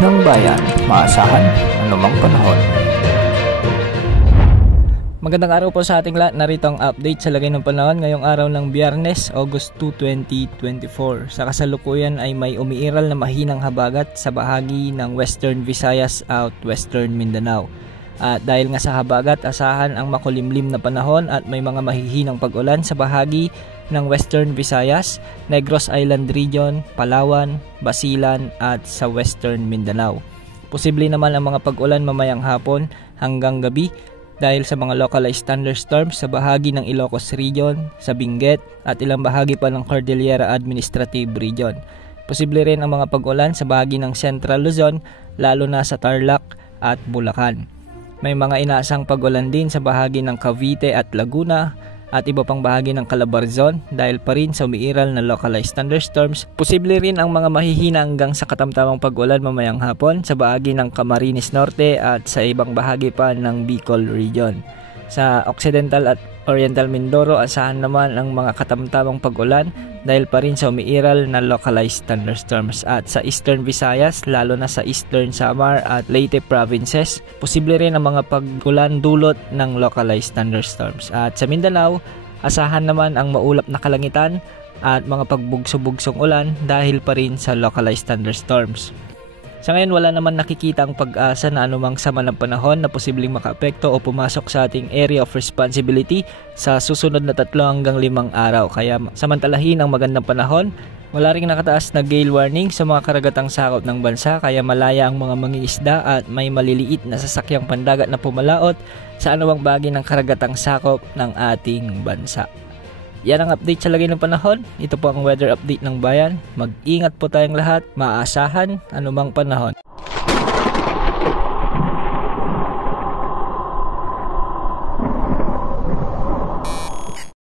ng bayan, maasahan anumang panahon. Magandang araw po sa ating lahat. Narito ang update sa lagay ng panahon ngayong araw ng Biyernes, August 2, 2024. Sa kasalukuyan ay may umiiral na mahinang habagat sa bahagi ng Western Visayas at Western Mindanao. At dahil nga sa habagat, asahan ang makulimlim na panahon at may mga mahihinang pag-ulan sa bahagi ng Western Visayas, Negros Island Region, Palawan, Basilan at sa Western Mindanao. Posible naman ang mga pag-ulan mamayang hapon hanggang gabi dahil sa mga localized thunderstorms sa bahagi ng Ilocos Region, sa Benguet at ilang bahagi pa ng Cordillera Administrative Region. Posible rin ang mga pag-ulan sa bahagi ng Central Luzon, lalo na sa Tarlac at Bulacan. May mga inaasang pag-ulan din sa bahagi ng Cavite at Laguna at iba pang bahagi ng Calabarzon dahil pa rin sa umiiral na localized thunderstorms. Posible rin ang mga mahihina hanggang sa katamtamang pag-ulan mamayang hapon sa bahagi ng Camarines Norte at sa ibang bahagi pa ng Bicol Region. Sa Occidental at Oriental Mindoro, asahan naman ang mga katamtamang pag-ulan dahil pa rin sa umiiral na localized thunderstorms. At sa Eastern Visayas, lalo na sa Eastern Samar at Leyte provinces, posible rin ang mga pag-ulan dulot ng localized thunderstorms. At sa Mindanao, asahan naman ang maulap na kalangitan at mga pagbugso-bugsong ulan dahil pa rin sa localized thunderstorms. Sa ngayon, wala naman nakikita ang pag-asa na anumang sama ng panahon na posibleng makaapekto o pumasok sa ating area of responsibility sa susunod na 3 hanggang 5 araw. Kaya samantalahin ang magandang panahon. Wala ring nakataas na gale warning sa mga karagatang sakop ng bansa, kaya malaya ang mga mangingisda at may maliliit na sasakyang pandagat na pumalaot sa anumang bahagi ng karagatang sakop ng ating bansa. Yan ang update sa lagay ng panahon. Ito po ang weather update ng bayan. Mag-ingat po tayong lahat. Maaasahan anumang panahon.